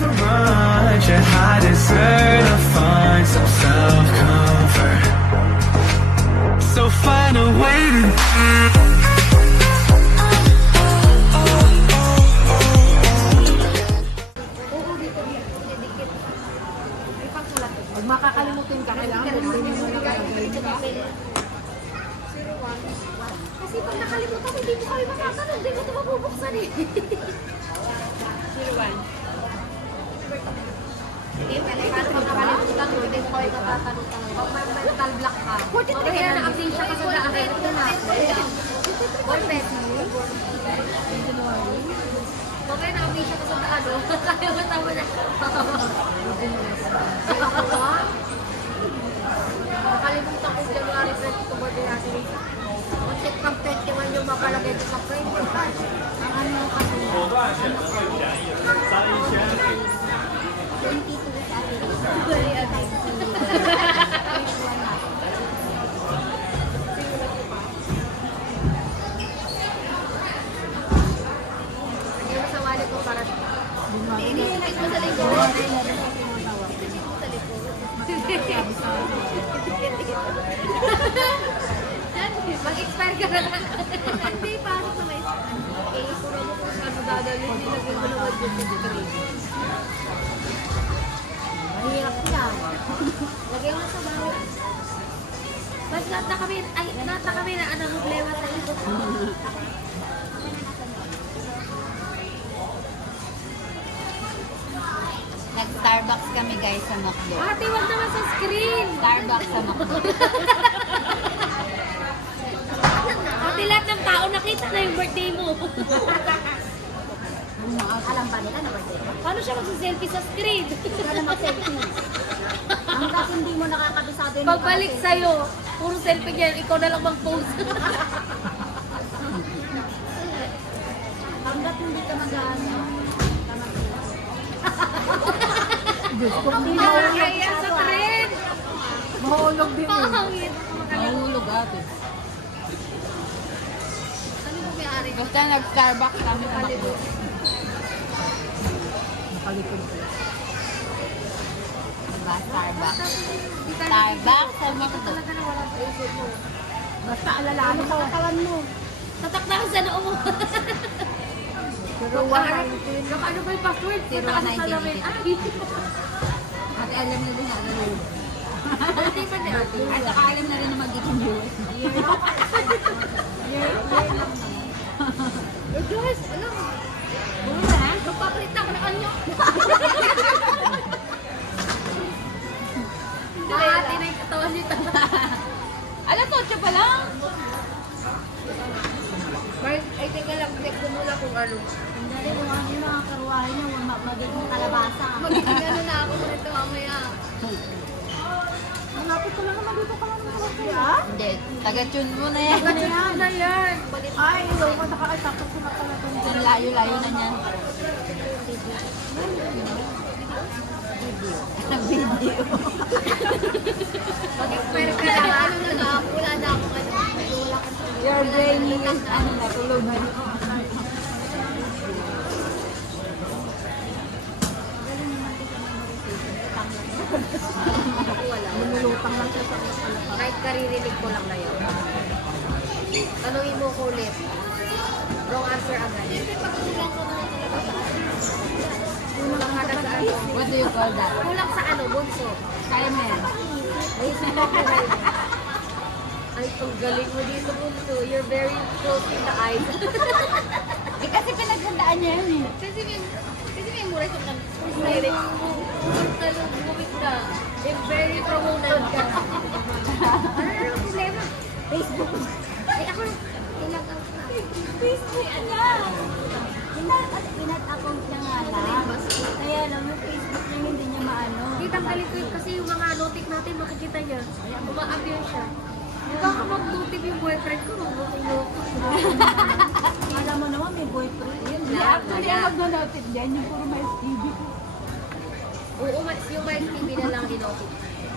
for much, and I deserve to find some self-comfort. So find a way to Pag makakalimutin ka, kailangan mo din mo nakalagay. Kasi pag nakalimutan, hindi mo kami matatanong. Hindi ko ito mabubuksan eh. 01. Hindi, paano pag nakalimutan mo, hindi mo kami matatanong. Pag may mental block ka. Kaya na-update siya kasi na akin. Ito na. All pesos. Kaya na-update siya kasi na ano. Kalimutan mo na. Nakalimutan ko January 22 birthday natin. Concept from 21 yung mapalagay ko sa frame. Ang ano kasi, 22 sa atin. Very Hindi mo sa wallet ko para ini-invite mo sa likod. Mag-expire ka na lang. Hindi, pasok sa may puro mo kung saan mo dadalhin. Nilagay mo naman yung screen. Mahirap yan. Lagay mo sa bawat. Mas nata kami na ano problema sa ito. Nag-Starbucks kami guys sa McDo. Ate, wag naman sa screen. Starbucks sa McDo. Ate, lahat ng tao nakita na yung birthday mo. Alam ba nila na birthday? Paano siya magsa-selfie sa screen? Sila na mag-selfie. Hanggat hindi mo nakakabisado yung Pagbalik sa'yo, puro selfie niyan, ikaw na lang mag-post. Hanggat hindi ka mag-ano. Diyos ko, hindi mo Nakakaya sa trend. mahulog din eh. Pangit. Mahulog ate. Ano mo may-ari? Basta nag-Starbucks kami sa McDo. Nakalikod ko. Diba? Starbucks. Starbucks sa McDo. Talaga na wala pa isip mo. Basta alalahan mo sa katawan mo. Tatak na ako sa noo mo. Pero Ano ba yung password? Zero Punta ka sa one salamin. identity. Ate alam na din ano yun. Hindi pa na. At saka alam na rin na magiging US. Eh guys, alam mo. Buwan na? Magpapalit ako ng anyo. Ate na yung katawan nito. Alam, 8 pa lang. Ay, teka lang. Check ko muna kung ano. Hindi, kung ano yung mga karuwahe niya, magiging kalabasa. Magiging ano na ako nito mamaya. Malapit ko lang naman dito ka lang naman kaya. Hindi, taga-tune mo na yan. Ano na yan? Ay, yung ko nakakatapos ko na pala kung Ang layo-layo na niyan. Video. Mag-expire ka na. Ano na ako? Wala na akong ano. Wala kang Your brain is ano na, tulog na. lumulutang lang siya sa kalabasa. Kahit karirinig ko lang na yun. Tanungin mo ko ulit. Wrong answer agad. Kulang ka na sa ano. What do you call that? Kulang sa ano, bunso. Carmen. Ay, ang galing mo dito, bunso. You're very close in the eyes. Eh kasi pinaghandaan niya yun eh. Kasi may mura sa kan. Direct. Talong bumit na. You're very promoted ka. Ano ang problema? Facebook. Ay, ako, ilang Facebook niya. Pinat-account niya nga lang. Kaya lang yung Facebook niya hindi niya maano. Hindi, tanggalin ko yun kasi yung mga notik natin makikita niya. Uma-appear siya. Baka mag-notif yung boyfriend ko, mag-notif. Alam mo naman may boyfriend. Yun Hindi, lang. actually, ang mag-notif dyan, yung puro may STV. Oo, yung My TV na lang inotif.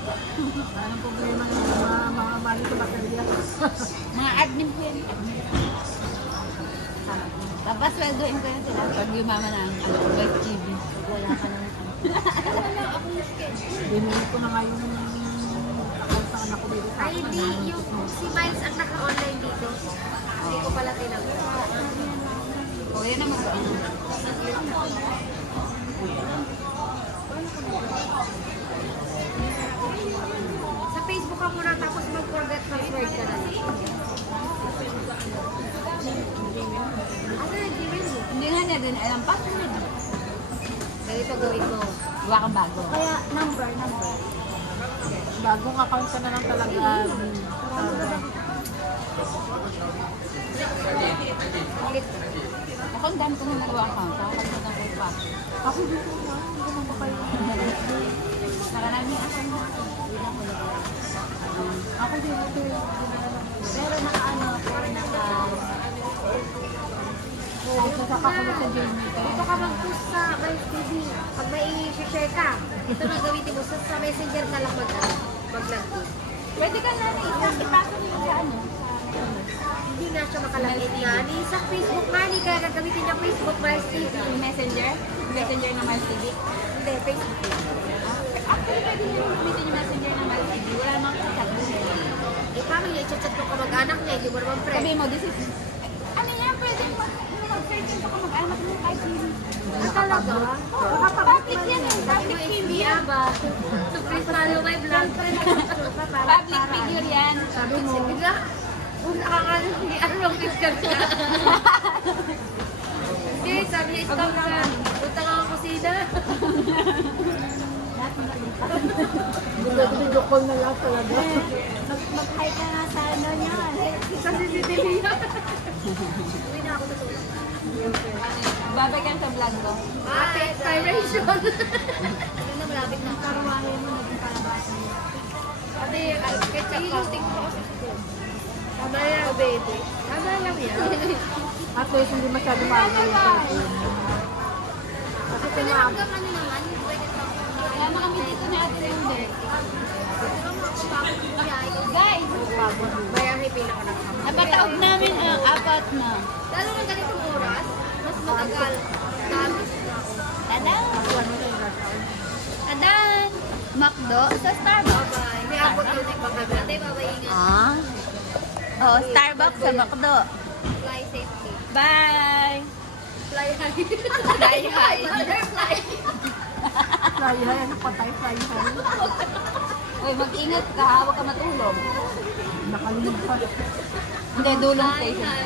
Anong problema ng mga mali sa baterya? Mga admin ko yan. Tapos, sweldoin ko na sila pag yumama ng West TV. Wala ka nang Binili ko na nga yung account sa anak ko dito sa Ay, hindi. Yung si Miles ang naka-online dito. Hindi ko pala tinanong. O, yan naman ba? Sa Facebook ka muna tapos mag-forget password ka na lang. Ano yung Gmail mo? Hindi nga niya din alam password. Ganito gawin mo. Gawa kang bago. Kaya, number. Bagong account ka na lang talaga. Ulit. Ako ang dami ko na nagawa account. Nakakalimutan ko yung password. Ako dito na. Hindi naman ba kayo? Nakarami account na. Ako dito. Pero naka-ano ako, Ay, sasaka ko na sa Jamie. Dito ka mag-post sa My TV. Pag may i-share ka, ito na gamitin mo. Sa messenger ka lang mag-login. Pwede ka na ipasok mo sa ano? Hindi na siya makalagin nga. Ni sa Facebook nga, ni kaya gagamitin niya Facebook, Miles TV. Yung messenger? Messenger ng Miles TV? Hindi, Facebook. Actually, pwede nyo gamitin yung messenger ng Miles TV. Wala namang chat doon. Eh, paano niya i-chat ko kamag-anak niya? Hindi mo naman friend. Sabi mo, this is... Ano yan? Pwede mag-search yun sa kamag-anak mo kahit sino. Ah, talaga? Public yan eh. Sabi mo, Public HB figure. ba? Surprise tayo kay vlog. Public figure yan. Sabi mo, Bigla, kung nakakaano, hindi ano lang picture ka. Hindi, sabi niya, stop ka. Punta ka ng kusina. video call na lang talaga. Mag-hi ka nga sa ano niya. Sa CCTV yan. Uwi na ako natulog. Babay ka sa vlog ko. Ate, expiration. Ano na, malapit na. Karumahin mo, naging kalabasan mo. Ate, ketchup ka. Tingin ko kasi school. Tama yan, baby. Tama lang yan. At least hindi masyado maaga yung cellphone. Kasi tumawag. Ano naman, pwede pa. Kaya na kami dito ni Ate Lindy. Guys, Bayahe pinaka na kami. napataog namin ang apat na. Lalo na ganitong oras, mas matagal. Dami. Tadan! Tadan! Macdo sa Starbucks. Bye. May abot music pa kami. Ate, babaingan. Ah? Oh, Starbucks sa Macdo. Fly safety. Bye! Fly high. Fly high. Butterfly. Fly high, ano patay, fly high. Uy, mag-ingat ka ha, huwag ka matulog. Nakalimutan. Hindi, dulong Fly station. high.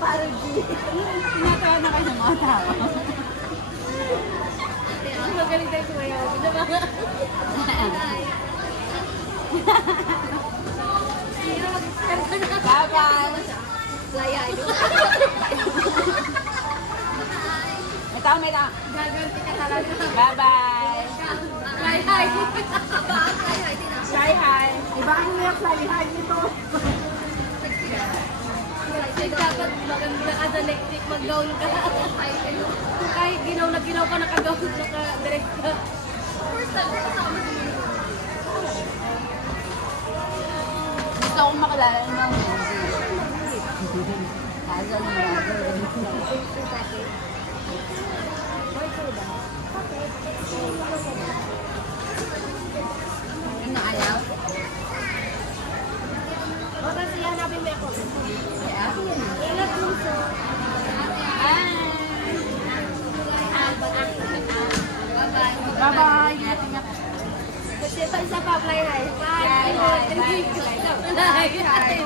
Para G. Tinatawa na kayo ng mga tao. Ang magaling tayo sumayaw. Bye-bye! Fly high. May tao, may tao. Gaganti ka talaga. Bye-bye! Fly high. Fly high. Fly high! Iba ang yung fly high nito. Dapat maganda ka sa electric, mag-gown ka. Kung kahit ginaw na ginaw ka, naka-gown, naka-direct ka. First time, Gusto kong makilala ng mga Kaso naman. Ano ayaw? O, kasi hanapin mo ako. Ayaw? Ingat mo sa... Bye-bye. Kasi pa isa pa, fly high. Fly high, fly high.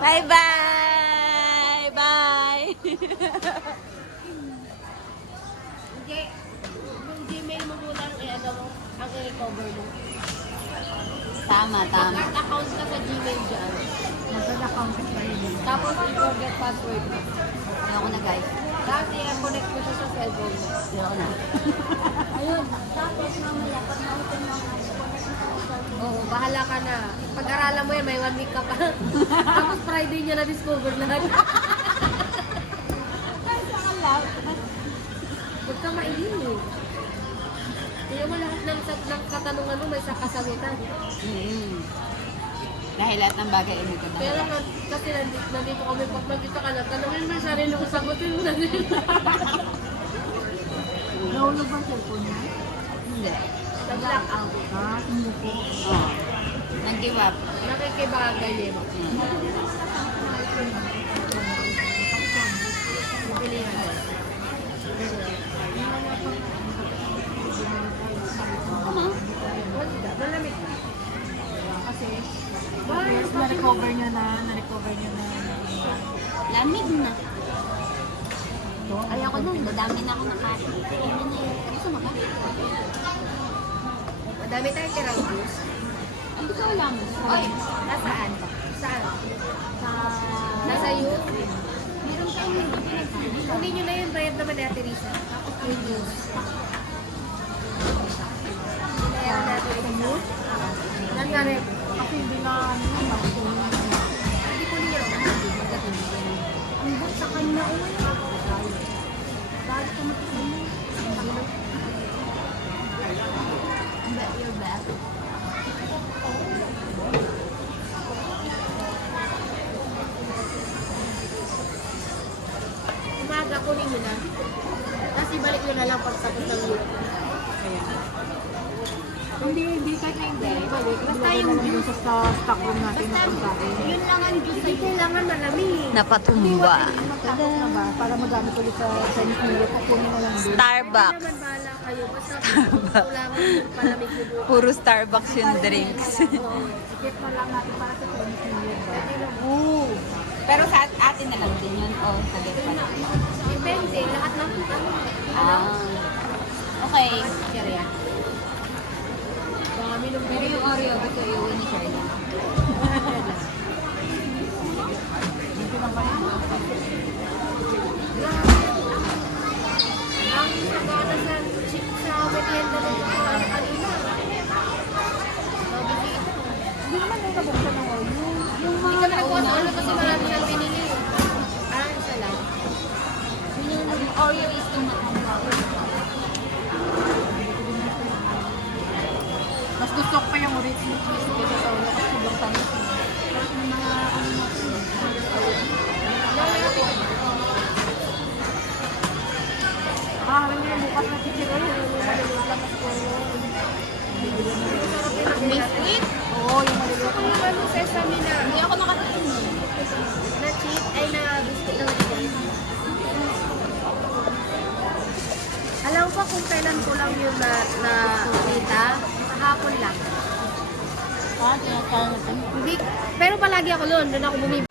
Bye-bye! Bye! Hindi. Yung Gmail mo muna ang i-ano mo, ang i-recover mo. Tama, tama. Mag-account ka sa Gmail dyan. Mag-account ka yun. Tapos i-forget password mo. Ayoko na guys. Tapos i-connect mo siya sa cellphone mo. Ayoko na. Ayun. Tapos mamaya, pag na-open mo ang Oo, bahala ka na. Pag-aralan mo yan, may 1 week ka pa. Tapos Friday niya na-discover na. Huwag ka maingin. Kaya mo lahat ng katanungan mo may kasagutan. Dahil lahat ng bagay ay may Kaya ganda. lang kasi nandito kami pag nandito ka lang, tanongin mo yung sarili ko, sagutin mo na din. Nahulog ba ang cellphone niya? Hindi. Nag-lock out. Hindi po. Oo. Nag-give up. Nakikibagay eh. Bibili na din. Wala, malamig. Kasi, Bakit? na-recover niya na. Lamig na. Ayoko nun. Dadami na ako ng kain. Ano na yun? Gusto mo ba? Madami tayong tirang juice. Hindi ko alam. Oy, Nasaan? Saan? Sa... Nasa youth? meron kayong Kunin nyo na yun, bayad naman ni Ate Risa. Yung juice. Bayad na Ate Risa. Nangarep. Kasi hindi na, Hindi ko niya. ang bot sa kanya, bakit ka matikman mo? bet your best. Umaga, kunin nyo na. Tapos ibalik nyo na lang pagtapos ng youth. Hindi kahit na hindi. Basta yung juice sa stock room natin na pagkain. Yun lang ang juice. Hindi kailangan malamig. Napatumba. Matapos na ba? Para magamit ulit sa Chinese New Year, kukunin na lang din. Hindi Starbucks. naman bahala kayo. Basta kailangan yung palamig nyo bukas. Puro Starbucks yung drinks. Get na lang natin para sa Chinese New Year. Ooh. Pero sa atin na lang din yun. Oh, sa pa. Depende. Lahat ng ano. Ah. Okay. Kaya. Dami ng Pero yung Oreo, gusto iuwi ni Shirley. Ang sagana sa chip sa merienda ng mga kanina. Mabibigit. Hindi naman yung nabuksan ng oil. Yung Hindi ka nakakuha sa ulo kasi marami nang binili. Ah, isa lang. Yung Oreo is too much. mas gusto ko pa yung Ritz cheese kaysa sa ulo kasi sobrang tamis. Tapos may mga ano natin. Alam niyo bukas na chichiro yun. Maliliit lang sa ulo. Biscuit? Oo, yung maliliit Kung ano sesame na Hindi ako nakatikim. na chip ay na biscuit na matigas. Alam ko kung kailan ko lang yun na kita. Kahapon lang. Ah, tinatawag natin. Hindi, pero palagi ako doon ako bumibili.